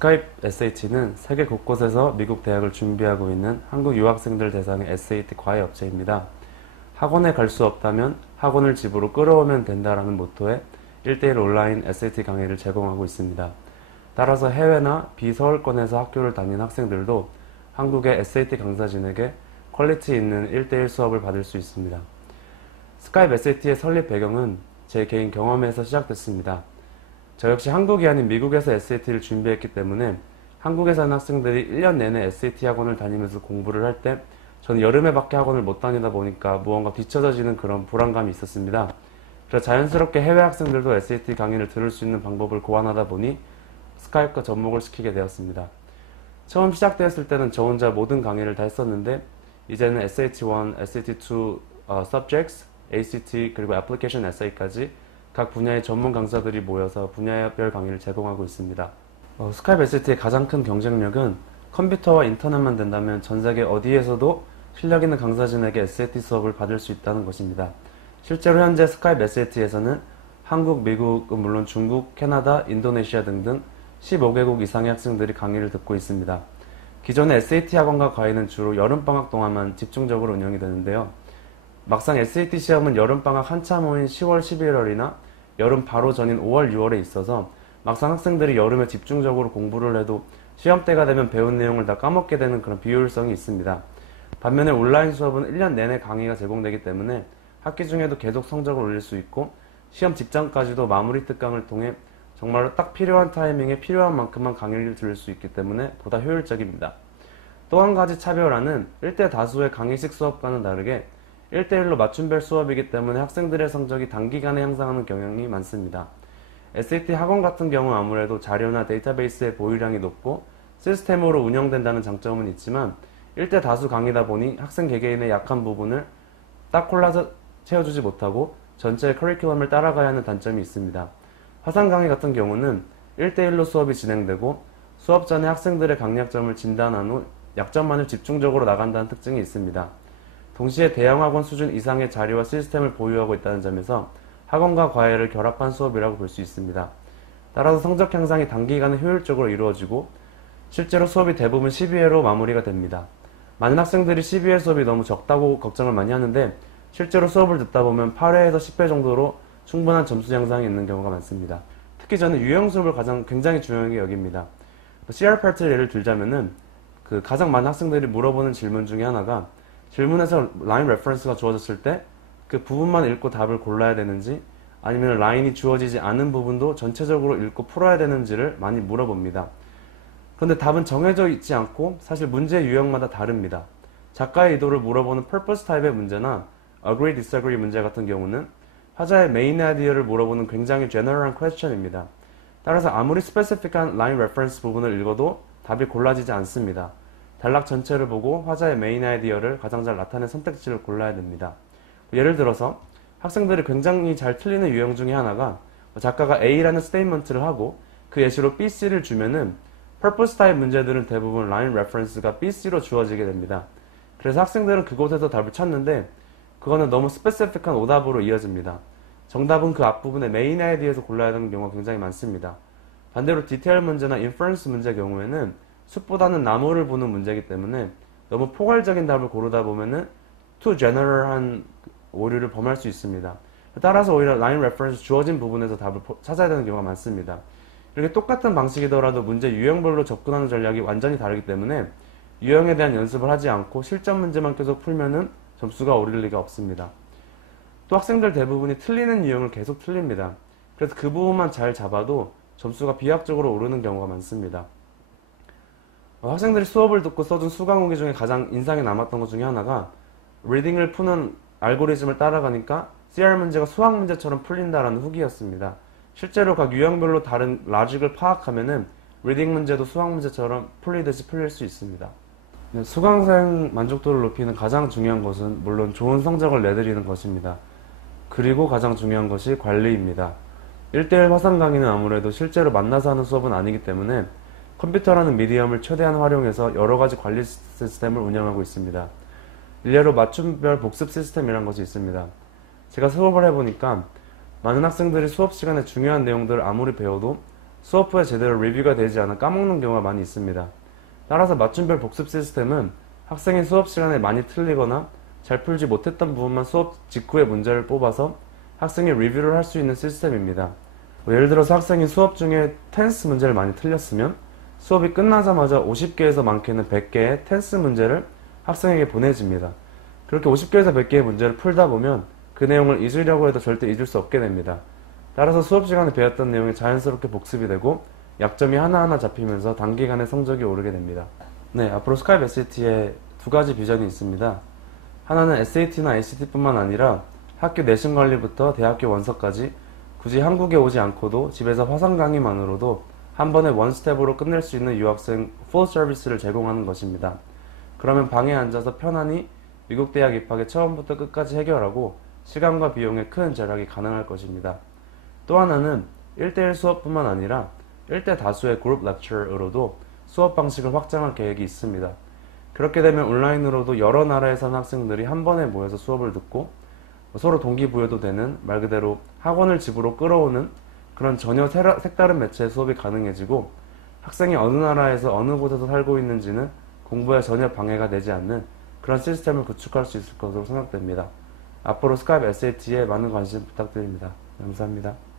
스카이프 SH는 세계 곳곳에서 미국 대학을 준비하고 있는 한국 유학생들 대상의 SAT 과외 업체입니다. 학원에 갈 수 없다면 학원을 집으로 끌어오면 된다라는 모토에 1:1 온라인 SAT 강의를 제공하고 있습니다. 따라서 해외나 비서울권에서 학교를 다니는 학생들도 한국의 SAT 강사진에게 퀄리티 있는 1:1 수업을 받을 수 있습니다. 스카이프 SAT의 설립 배경은 제 개인 경험에서 시작됐습니다. 저 역시 한국이 아닌 미국에서 SAT를 준비했기 때문에 한국에 사는 학생들이 1년 내내 SAT 학원을 다니면서 공부를 할 때 저는 여름에밖에 학원을 못 다니다 보니까 무언가 뒤처져지는 그런 불안감이 있었습니다. 그래서 자연스럽게 해외 학생들도 SAT 강의를 들을 수 있는 방법을 고안하다 보니 스카이프가 접목을 시키게 되었습니다. 처음 시작되었을 때는 저 혼자 모든 강의를 다 했었는데 이제는 SAT1, SAT2 subjects, ACT 그리고 Application Essay까지 각 분야의 전문 강사들이 모여서 분야별 강의를 제공하고 있습니다. 스카이프 SAT의 가장 큰 경쟁력은 컴퓨터와 인터넷만 된다면 전 세계 어디에서도 실력 있는 강사진에게 SAT 수업을 받을 수 있다는 것입니다. 실제로 현재 스카이프 SAT에서는 한국, 미국은 물론 중국, 캐나다, 인도네시아 등등 15개국 이상의 학생들이 강의를 듣고 있습니다. 기존의 SAT 학원과 과외는 주로 여름방학 동안만 집중적으로 운영이 되는데요. 막상 SAT 시험은 여름방학 한참 후인 10월, 11월이나 여름 바로 전인 5월, 6월에 있어서 막상 학생들이 여름에 집중적으로 공부를 해도 시험 때가 되면 배운 내용을 다 까먹게 되는 그런 비효율성이 있습니다. 반면에 온라인 수업은 1년 내내 강의가 제공되기 때문에 학기 중에도 계속 성적을 올릴 수 있고 시험 직전까지도 마무리 특강을 통해 정말로 딱 필요한 타이밍에 필요한 만큼만 강의를 들을 수 있기 때문에 보다 효율적입니다. 또 한 가지 차별화는 1대 다수의 강의식 수업과는 다르게 1:1로 맞춤별 수업이기 때문에 학생들의 성적이 단기간에 향상하는 경향이 많습니다. SAT 학원 같은 경우 아무래도 자료나 데이터베이스의 보유량이 높고 시스템으로 운영된다는 장점은 있지만 1대 다수 강의다 보니 학생 개개인의 약한 부분을 딱 골라서 채워주지 못하고 전체 커리큘럼을 따라가야 하는 단점이 있습니다. 화상 강의 같은 경우는 1:1로 수업이 진행되고 수업 전에 학생들의 강약점을 진단한 후 약점만을 집중적으로 나간다는 특징이 있습니다. 동시에 대형학원 수준 이상의 자료와 시스템을 보유하고 있다는 점에서 학원과 과외를 결합한 수업이라고 볼 수 있습니다. 따라서 성적 향상이 단기간에 효율적으로 이루어지고 실제로 수업이 대부분 12회로 마무리가 됩니다. 많은 학생들이 12회 수업이 너무 적다고 걱정을 많이 하는데 실제로 수업을 듣다 보면 8회에서 10회 정도로 충분한 점수 향상이 있는 경우가 많습니다. 특히 저는 유형 수업을 굉장히 중요하게 여깁니다. CR 파트를 예를 들자면은 가장 많은 학생들이 물어보는 질문 중에 하나가 질문에서 라인 레퍼런스가 주어졌을 때 그 부분만 읽고 답을 골라야 되는지 아니면 라인이 주어지지 않은 부분도 전체적으로 읽고 풀어야 되는지를 많이 물어봅니다. 그런데 답은 정해져 있지 않고 사실 문제의 유형마다 다릅니다. 작가의 의도를 물어보는 purpose 타입의 문제나 agree, disagree 문제 같은 경우는 화자의 메인 아이디어를 물어보는 굉장히 general한 question입니다. 따라서 아무리 specific한 line reference 부분을 읽어도 답이 골라지지 않습니다. 단락 전체를 보고 화자의 메인 아이디어를 가장 잘 나타낸 선택지를 골라야 됩니다. 예를 들어서 학생들이 굉장히 잘 틀리는 유형 중에 하나가 작가가 A라는 스테이트먼트를 하고 그 예시로 B, C를 주면은 purpose 타입 문제들은 대부분 line reference가 B, C로 주어지게 됩니다. 그래서 학생들은 그곳에서 답을 찾는데 그거는 너무 스페시픽한 오답으로 이어집니다. 정답은 그 앞부분의 메인 아이디어에서 골라야 하는 경우가 굉장히 많습니다. 반대로 디테일 문제나 인퍼런스 문제 경우에는 숲보다는 나무를 보는 문제이기 때문에 너무 포괄적인 답을 고르다 보면은 too general한 오류를 범할 수 있습니다. 따라서 오히려 line reference 주어진 부분에서 답을 찾아야 되는 경우가 많습니다. 이렇게 똑같은 방식이더라도 문제 유형별로 접근하는 전략이 완전히 다르기 때문에 유형에 대한 연습을 하지 않고 실전 문제만 계속 풀면은 점수가 오를 리가 없습니다. 또 학생들 대부분이 틀리는 유형을 계속 틀립니다. 그래서 그 부분만 잘 잡아도 점수가 비약적으로 오르는 경우가 많습니다. 학생들이 수업을 듣고 써준 수강후기 중에 가장 인상에 남았던 것 중에 하나가 리딩을 푸는 알고리즘을 따라가니까 CR 문제가 수학 문제처럼 풀린다라는 후기였습니다. 실제로 각 유형별로 다른 라직을 파악하면은 리딩 문제도 수학 문제처럼 풀리듯이 풀릴 수 있습니다. 수강생 만족도를 높이는 가장 중요한 것은 물론 좋은 성적을 내드리는 것입니다. 그리고 가장 중요한 것이 관리입니다. 1:1 화상 강의는 아무래도 실제로 만나서 하는 수업은 아니기 때문에 컴퓨터라는 미디엄을 최대한 활용해서 여러가지 관리 시스템을 운영하고 있습니다. 일례로 맞춤별 복습 시스템이라는 것이 있습니다. 제가 수업을 해보니까 많은 학생들이 수업 시간에 중요한 내용들을 아무리 배워도 수업 후에 제대로 리뷰가 되지 않아 까먹는 경우가 많이 있습니다. 따라서 맞춤별 복습 시스템은 학생이 수업 시간에 많이 틀리거나 잘 풀지 못했던 부분만 수업 직후에 문제를 뽑아서 학생이 리뷰를 할 수 있는 시스템입니다. 예를 들어서 학생이 수업 중에 텐스 문제를 많이 틀렸으면 수업이 끝나자마자 50개에서 많게는 100개의 텐스 문제를 학생에게 보내집니다. 그렇게 50개에서 100개의 문제를 풀다 보면 그 내용을 잊으려고 해도 절대 잊을 수 없게 됩니다. 따라서 수업 시간에 배웠던 내용이 자연스럽게 복습이 되고 약점이 하나하나 잡히면서 단기간에 성적이 오르게 됩니다. 네, 앞으로 스카이프 SAT에 두 가지 비전이 있습니다. 하나는 SAT나 ACT뿐만 아니라 학교 내신 관리부터 대학교 원서까지 굳이 한국에 오지 않고도 집에서 화상 강의만으로도 한 번에 원스텝으로 끝낼 수 있는 유학생 풀 서비스를 제공하는 것입니다. 그러면 방에 앉아서 편안히 미국 대학 입학에 처음부터 끝까지 해결하고 시간과 비용에 큰 절약이 가능할 것입니다. 또 하나는 1대1 수업뿐만 아니라 1대 다수의 그룹 렉처로도 수업 방식을 확장할 계획이 있습니다. 그렇게 되면 온라인으로도 여러 나라에 사는 학생들이 한 번에 모여서 수업을 듣고 서로 동기부여도 되는 말 그대로 학원을 집으로 끌어오는 그런 전혀 색다른 매체의 수업이 가능해지고 학생이 어느 나라에서 어느 곳에서 살고 있는지는 공부에 전혀 방해가 되지 않는 그런 시스템을 구축할 수 있을 것으로 생각됩니다. 앞으로 스카이프 SAT에 많은 관심 부탁드립니다. 감사합니다.